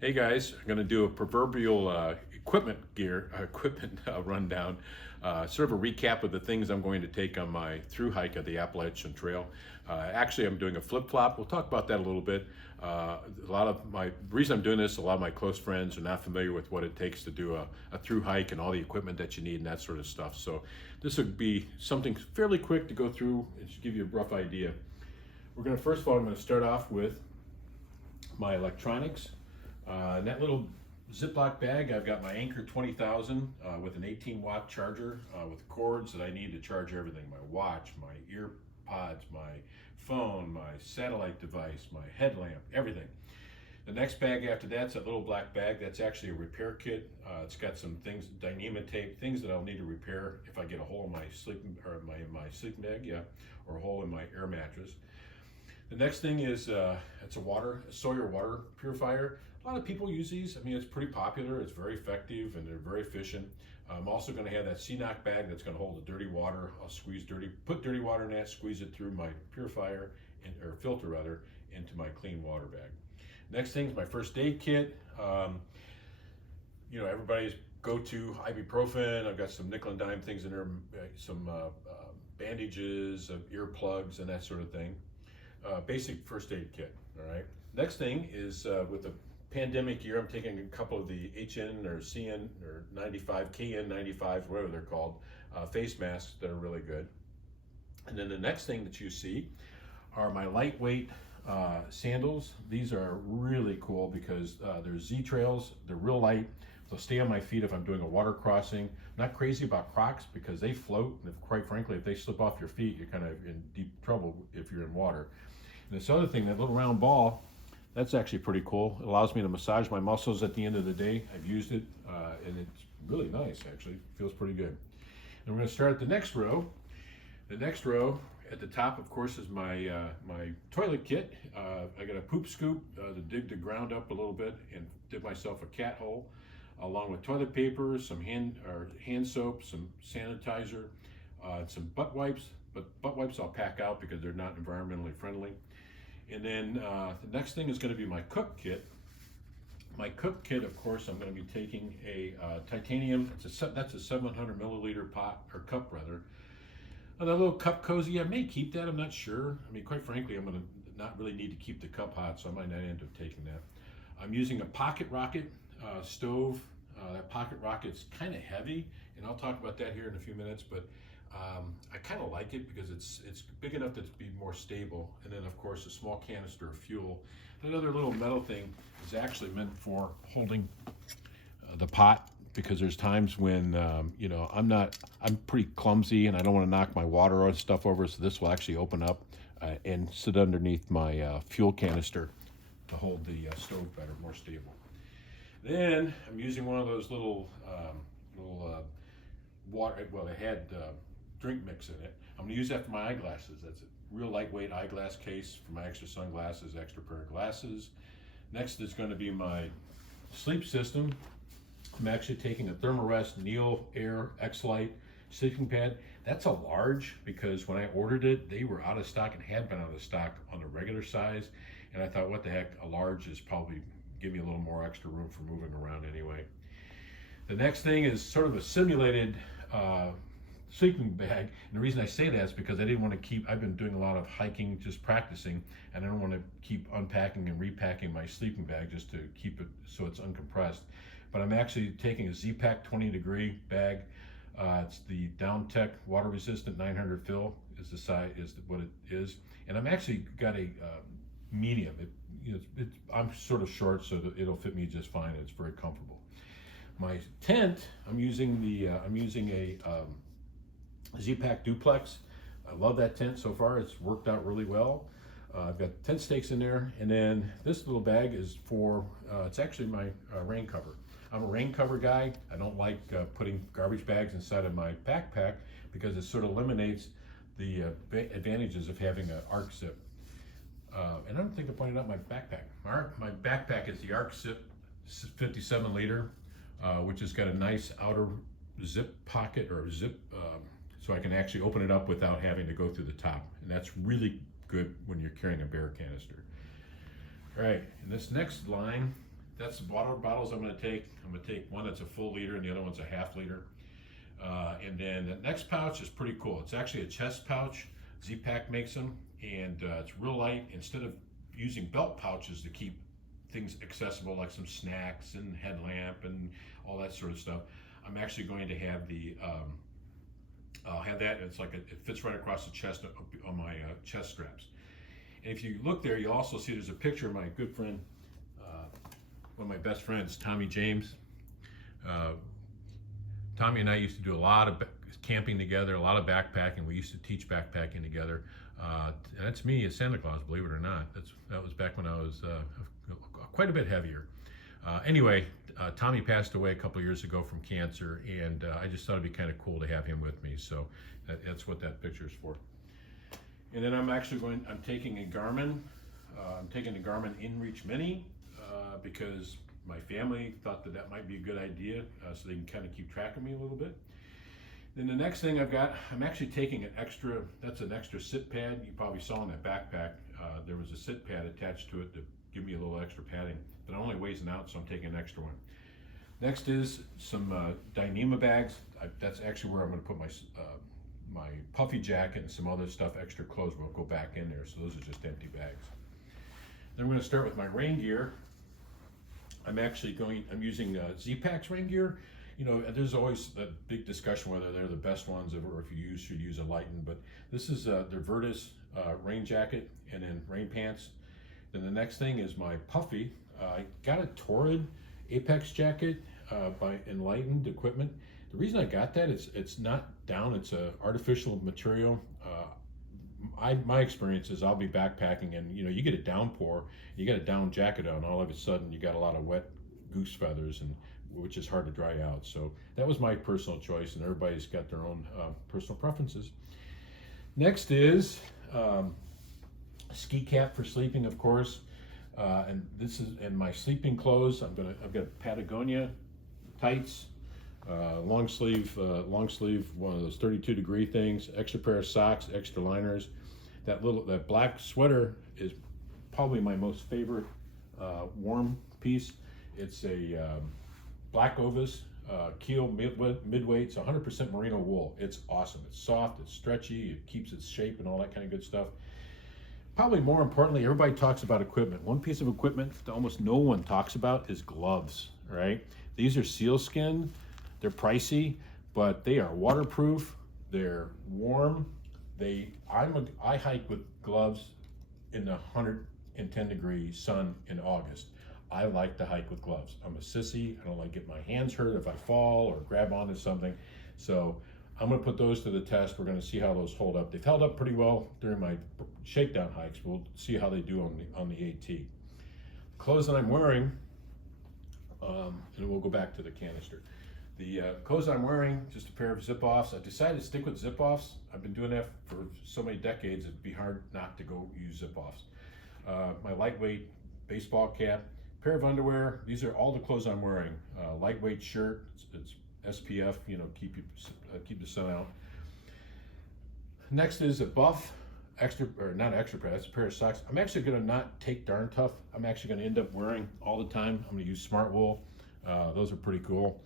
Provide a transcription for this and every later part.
Hey guys, I'm going to do a proverbial equipment rundown, sort of a recap of the things I'm going to take on my through hike of the Appalachian Trail. Actually, I'm doing a flip flop. We'll talk about that a little bit. The reason I'm doing this, a lot of my close friends are not familiar with what it takes to do a through hike and all the equipment that you need and that sort of stuff. So this would be something fairly quick to go through and just give you a rough idea. We're going to, first of all, I'm going to start off with my electronics. In that little Ziploc bag, I've got my Anchor 20,000 with an 18-watt charger with cords that I need to charge everything. My watch, my ear pods, my phone, my satellite device, my headlamp, everything. The next bag after that's that little black bag. That's actually a repair kit. It's got some things, Dyneema tape, things that I'll need to repair if I get a hole in my sleeping bag, yeah, or a hole in my air mattress. The next thing is it's a Sawyer water purifier. A lot of people use these. I mean, it's pretty popular. It's very effective and they're very efficient. I'm also going to have that CNOC bag that's going to hold the dirty water. I'll put dirty water in that, squeeze it through my purifier or filter rather, into my clean water bag. Next thing is my first aid kit. Everybody's go-to ibuprofen. I've got some nickel and dime things in there, some bandages, earplugs, and that sort of thing. Basic first aid kit. All right. Next thing is with the pandemic year, I'm taking a couple of the HN or CN or 95, KN95, whatever they're called, face masks that are really good. And then the next thing that you see are my lightweight sandals. These are really cool because they're Z-Trails. They're real light. They'll stay on my feet if I'm doing a water crossing. I'm not crazy about Crocs because they float. And quite frankly, if they slip off your feet, you're kind of in deep trouble if you're in water. And this other thing, that little round ball, that's actually pretty cool. It allows me to massage my muscles at the end of the day. I've used it, and it's really nice, actually. Feels pretty good. And we're going to start at the next row. The next row at the top, of course, is my toilet kit. I got a poop scoop to dig the ground up a little bit and dig myself a cat hole, along with toilet paper, some hand soap, some sanitizer, some butt wipes. But butt wipes I'll pack out because they're not environmentally friendly. And then the next thing is going to be my cook kit. My cook kit, of course, I'm going to be taking a titanium. That's a 700 milliliter pot or cup rather. And that little cup cozy, I may keep that. I'm not sure. I mean, quite frankly, I'm going to not really need to keep the cup hot, so I might not end up taking that. I'm using a Pocket Rocket stove. That Pocket Rocket's kind of heavy, and I'll talk about that here in a few minutes. But I kind of like it because it's big enough to be more stable. And then of course a small canister of fuel. Another little metal thing is actually meant for holding the pot, because there's times when I'm pretty clumsy and I don't want to knock my water or stuff over, so this will actually open up and sit underneath my fuel canister to hold the stove better, more stable. Then I'm using one of those little water, well, it had drink mix in it. I'm going to use that for my eyeglasses. That's a real lightweight eyeglass case for my extra sunglasses, extra pair of glasses. Next is going to be my sleep system. I'm actually taking a Thermarest Neo Air X-Lite sleeping pad. That's a large because when I ordered it, they were out of stock and had been out of stock on the regular size. And I thought, what the heck, a large is probably give me a little more extra room for moving around anyway. The next thing is sort of a simulated sleeping bag. And the reason I say that is because I didn't want to I've been doing a lot of hiking, just practicing, and I don't want to keep unpacking and repacking my sleeping bag just to keep it so it's uncompressed. But I'm actually taking a Z-Pack 20 degree bag. It's the Downtech water resistant 900 fill is the size, is what it is. And I'm actually got a medium. I'm sort of short, so that it'll fit me just fine. It's very comfortable. My tent, I'm using a Z-Pack Duplex. I love that tent so far. It's worked out really well. I've got tent stakes in there, and then this little bag is for, it's actually my rain cover. I'm a rain cover guy. I don't like putting garbage bags inside of my backpack because it sort of eliminates the advantages of having an arc zip. And I don't think I pointed out my backpack. My backpack is the arc zip 57 liter, which has got a nice outer zip pocket or zip, so I can actually open it up without having to go through the top. And that's really good when you're carrying a bear canister. All right, in this next line, that's the water bottles I'm going to take. I'm going to take one that's a full liter and the other one's a half liter. And then the next pouch is pretty cool. It's actually a chest pouch. Z-Pack makes them, and it's real light. Instead of using belt pouches to keep things accessible, like some snacks and headlamp and all that sort of stuff, I'm actually going to have the I'll have that. It's like it fits right across the chest on my chest straps. And if you look there, you'll also see there's a picture of my good friend, one of my best friends, Tommy James. Tommy and I used to do a lot of camping together, a lot of backpacking. We used to teach backpacking together. That's me as Santa Claus, believe it or not. That was back when I was quite a bit heavier. Anyway, Tommy passed away a couple years ago from cancer, and I just thought it'd be kind of cool to have him with me. So that's what that picture is for. And then I'm taking a Garmin. I'm taking the Garmin InReach Mini because my family thought that might be a good idea, so they can kind of keep track of me a little bit. Then the next thing I'm actually taking that's an extra sit pad. You probably saw in that backpack, there was a sit pad attached to it to give me a little extra padding, but it only weighs an ounce, so I'm taking an extra one. Next is some Dyneema bags. That's actually where I'm going to put my puffy jacket and some other stuff, extra clothes will go back in there, so those are just empty bags. Then I'm going to start with my rain gear. I'm using Z-Pack's rain gear. You know, there's always a big discussion whether they're the best ones or if you should use a Lighten, but this is their Virtus rain jacket and then rain pants. Then the next thing is my puffy. I got a Torrid Apex jacket by Enlightened Equipment. The reason I got that is it's not down, it's a artificial material. My experience is I'll be backpacking and you get a downpour, you got a down jacket on, all of a sudden you got a lot of wet goose feathers, and which is hard to dry out. So that was my personal choice, and everybody's got their own personal preferences. Next is a ski cap for sleeping, of course, and my sleeping clothes. I've got Patagonia tights, long sleeve, one of those 32-degree things, extra pair of socks, extra liners. That black sweater is probably my most favorite warm piece. It's a Black Ovis Keel midweight. It's 100% merino wool. It's awesome. It's soft, it's stretchy, it keeps its shape and all that kind of good stuff. Probably more importantly, everybody talks about equipment. One piece of equipment that almost no one talks about is gloves, right? These are sealskin. They're pricey, but they are waterproof. They're warm. I hike with gloves in the 110 degree sun in August. I like to hike with gloves. I'm a sissy. I don't like getting my hands hurt if I fall or grab onto something. So I'm going to put those to the test. We're going to see how those hold up. They've held up pretty well during my shakedown hikes. We'll see how they do on the AT. The clothes that I'm wearing, and we'll go back to the canister. The clothes I'm wearing, just a pair of zip-offs. I decided to stick with zip-offs. I've been doing that for so many decades, it'd be hard not to go use zip-offs. My lightweight baseball cap, pair of underwear. These are all the clothes I'm wearing. Lightweight shirt, it's SPF, keep the sun out. Next is a buff, not extra pair, that's a pair of socks. I'm actually gonna not take Darn Tough. I'm actually gonna end up wearing all the time. I'm gonna use Smart Wool. Those are pretty cool.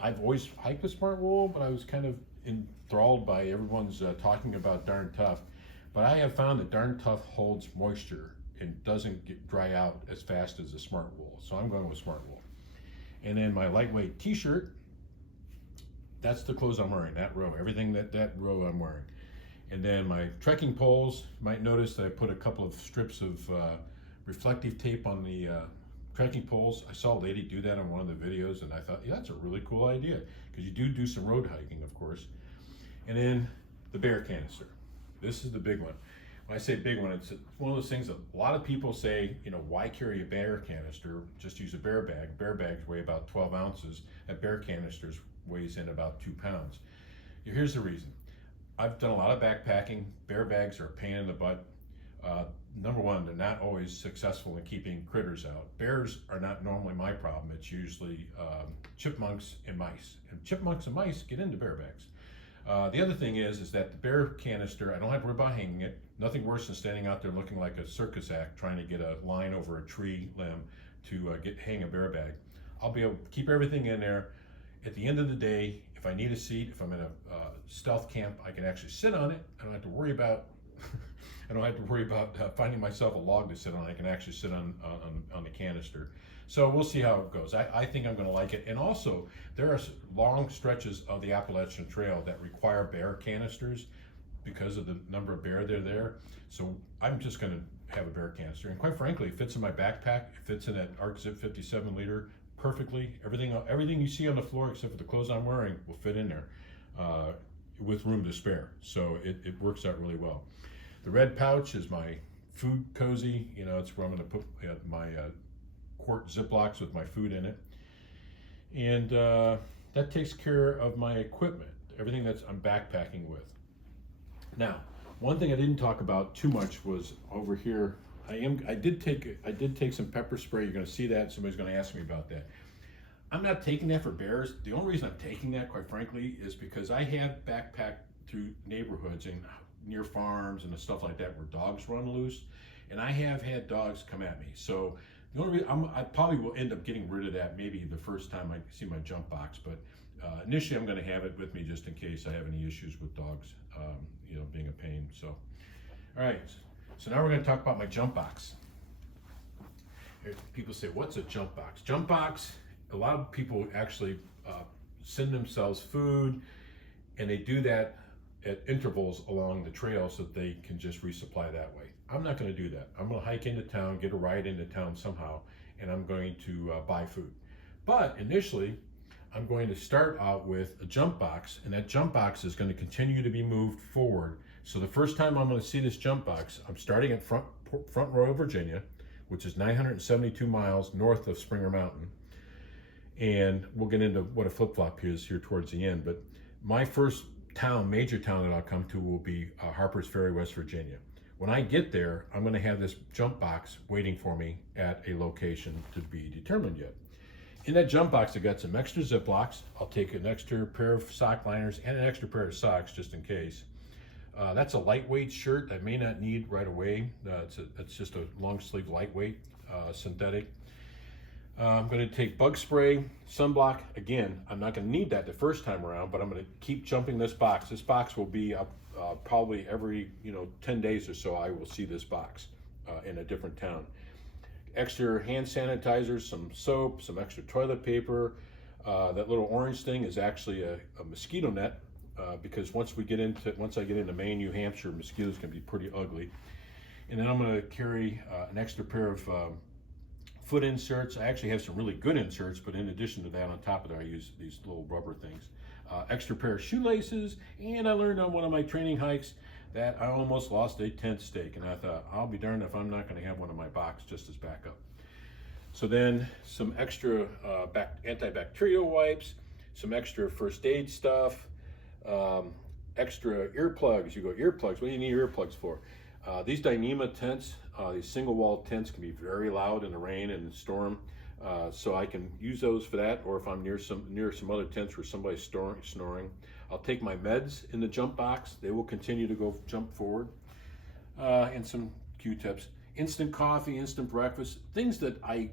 I've always hiked with Smart Wool, but I was kind of enthralled by everyone's talking about Darn Tough. But I have found that Darn Tough holds moisture and doesn't dry out as fast as the Smart Wool. So I'm going with Smart Wool. And then my lightweight t-shirt, that's the clothes I'm wearing, that row, everything that row I'm wearing. And then my trekking poles, you might notice that I put a couple of strips of reflective tape on the trekking poles. I saw a lady do that on one of the videos, and I thought, yeah, that's a really cool idea, because you do some road hiking, of course. And then the bear canister. This is the big one. When I say big one, it's one of those things that a lot of people say, why carry a bear canister? Just use a bear bag. Bear bags weigh about 12 ounces. A bear canister weighs in about 2 pounds. Here's the reason. I've done a lot of backpacking. Bear bags are a pain in the butt. Number one, they're not always successful in keeping critters out. Bears are not normally my problem. It's usually chipmunks and mice. And chipmunks and mice get into bear bags. The other thing is that the bear canister, I don't have to worry about hanging it. Nothing worse than standing out there looking like a circus act trying to get a line over a tree limb to hang a bear bag. I'll be able to keep everything in there. At the end of the day, if I need a seat, if I'm in a stealth camp, I can actually sit on it. I don't have to worry about finding myself a log to sit on. I can actually sit on the canister. So we'll see how it goes. I think I'm going to like it. And also, there are long stretches of the Appalachian Trail that require bear canisters because of the number of bear that are there. So I'm just going to have a bear canister. And quite frankly, it fits in my backpack. It fits in that ArcZip 57 liter perfectly. Everything you see on the floor except for the clothes I'm wearing will fit in there with room to spare. So it works out really well. The red pouch is my food cozy. You know, it's where I'm going to put my quart Ziplocs with my food in it. And that takes care of my equipment, everything that's I'm backpacking with. Now, one thing I didn't talk about too much was over here. I did take some pepper spray. You're going to see that. Somebody's going to ask me about that. I'm not taking that for bears. The only reason I'm taking that, quite frankly, is because I have backpacked through neighborhoods and near farms and stuff like that where dogs run loose, and I have had dogs come at me. So the only reason I probably will end up getting rid of that maybe the first time I see my jump box, but initially I'm going to have it with me just in case I have any issues with dogs, you know, being a pain. So, all right. So now we're going to talk about my jump box. People say, what's a jump box? Jump box, a lot of people actually send themselves food, and they do that at intervals along the trail so that they can just resupply that way. I'm not going to do that. I'm going to hike into town, get a ride into town somehow, and I'm going to buy food. But initially, I'm going to start out with a jump box, and that jump box is going to continue to be moved forward. So the first time I'm going to see this jump box, I'm starting at Front Royal, Virginia, which is 972 miles north of Springer Mountain. And we'll get into what a flip-flop is here towards the end. But my first major town that I'll come to will be Harpers Ferry, West Virginia. When I get there, I'm going to have this jump box waiting for me at a location to be determined yet. In that jump box, I got some extra Ziplocs. I'll take an extra pair of sock liners and an extra pair of socks just in case. That's a lightweight shirt I may not need right away. It's just a long sleeve lightweight synthetic. I'm going to take bug spray, sunblock. Again, I'm not going to need that the first time around, but I'm going to keep jumping this box. This box will be up probably every 10 days or so. I will see this box in a different town. Extra hand sanitizer, some soap, some extra toilet paper. That little orange thing is actually a mosquito net because once I get into Maine, New Hampshire, mosquitoes can be pretty ugly. And then I'm going to carry an extra pair of foot inserts. I actually have some really good inserts, but in addition to that, on top of that, I use these little rubber things. Extra pair of shoelaces, and I learned on one of my training hikes that I almost lost a tent stake, and I thought, I'll be darned if I'm not going to have one in my box just as backup. So then some extra antibacterial wipes, some extra first aid stuff, extra earplugs. You go, earplugs, what do you need earplugs for? These Dyneema tents, these single wall tents can be very loud in the rain and the storm. So I can use those for that, or if I'm near some other tents where somebody's snoring. I'll take my meds in the jump box. They will continue to go jump forward. And some Q-tips. Instant coffee, instant breakfast, things that I,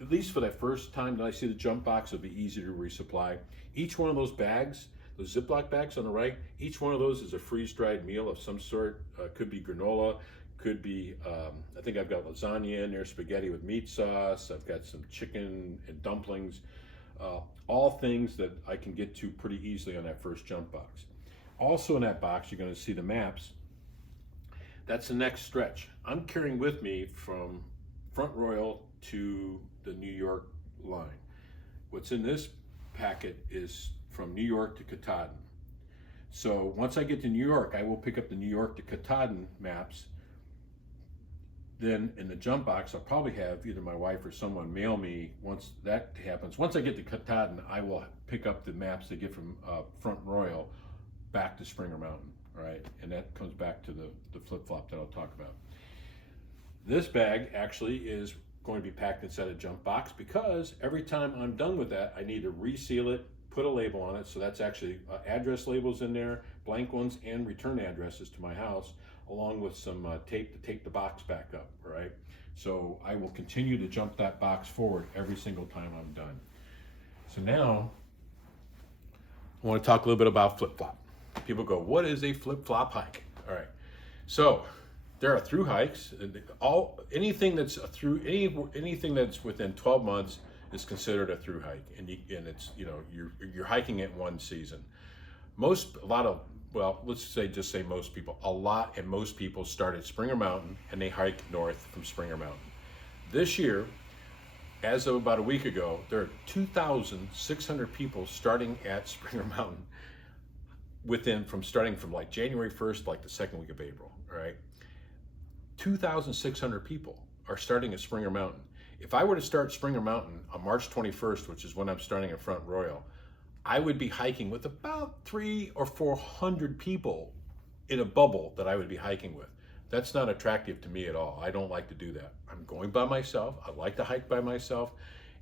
at least for that first time that I see the jump box, it'll be easy to resupply. Each one of those bags, those Ziploc bags on the right, each one of those is a freeze-dried meal of some sort. Could be granola, could be, I think I've got lasagna in there, spaghetti with meat sauce, I've got some chicken and dumplings, all things that I can get to pretty easily on that first jump box. Also in that box, you're going to see the maps. That's the next stretch. I'm carrying with me from Front Royal to the New York line. What's in this packet is from New York to Katahdin. So once I get to New York, I will pick up the New York to Katahdin maps. Then in the jump box, I'll probably have either my wife or someone mail me once that happens. Once I get to Katahdin, I will pick up the maps that get from Front Royal back to Springer Mountain, right? And that comes back to the flip-flop that I'll talk about. This bag actually is going to be packed inside a jump box because every time I'm done with that, I need to reseal it, put a label on it. So that's actually address labels in there, blank ones and return addresses to my house, along with some tape to take the box back up, right? So I will continue to jump that box forward every single time I'm done. So now I want to talk a little bit about flip-flop. People go, what is a flip-flop hike? All right, so there are through hikes. Anything that's a through, anything that's within 12 months is considered a through hike, and it's, you know, you're hiking it one season. Most people start at Springer Mountain and they hike north from Springer Mountain. This year, as of about a week ago, there are 2,600 people starting at Springer Mountain starting from like January 1st, like the second week of April, all right? 2,600 people are starting at Springer Mountain. If I were to start Springer Mountain on March 21st, which is when I'm starting at Front Royal, I would be hiking with about 300 or 400 people in a bubble that I would be hiking with. That's not attractive to me at all. I don't like to do that. I'm going by myself. I like to hike by myself,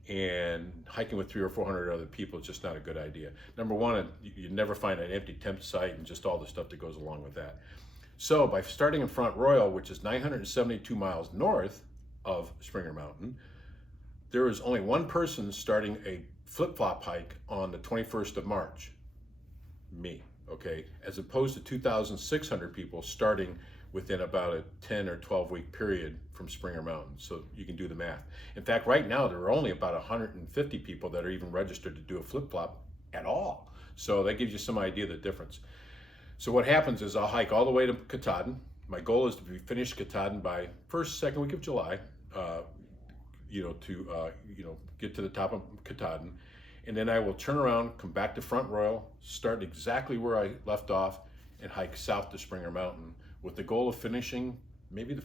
and hiking with 300 or 400 other people is just not a good idea. Number one, you never find an empty tent site and just all the stuff that goes along with that. So by starting in Front Royal, which is 972 miles north of Springer Mountain, there is only one person starting a flip-flop hike on the 21st of March, me, okay? As opposed to 2,600 people starting within about a 10 or 12 week period from Springer Mountain. So you can do the math. In fact, right now, there are only about 150 people that are even registered to do a flip-flop at all. So that gives you some idea of the difference. So what happens is I'll hike all the way to Katahdin. My goal is to be finished Katahdin by second week of July, get to the top of Katahdin. And then I will turn around, come back to Front Royal, start exactly where I left off, and hike south to Springer Mountain with the goal of finishing maybe the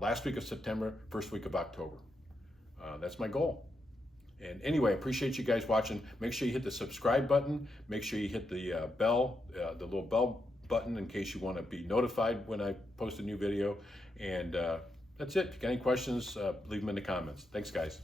last week of September, first week of October. That's my goal. And anyway, I appreciate you guys watching. Make sure you hit the subscribe button. Make sure you hit the bell, the little bell button, in case you want to be notified when I post a new video. And that's it. If you got any questions, leave them in the comments. Thanks, guys.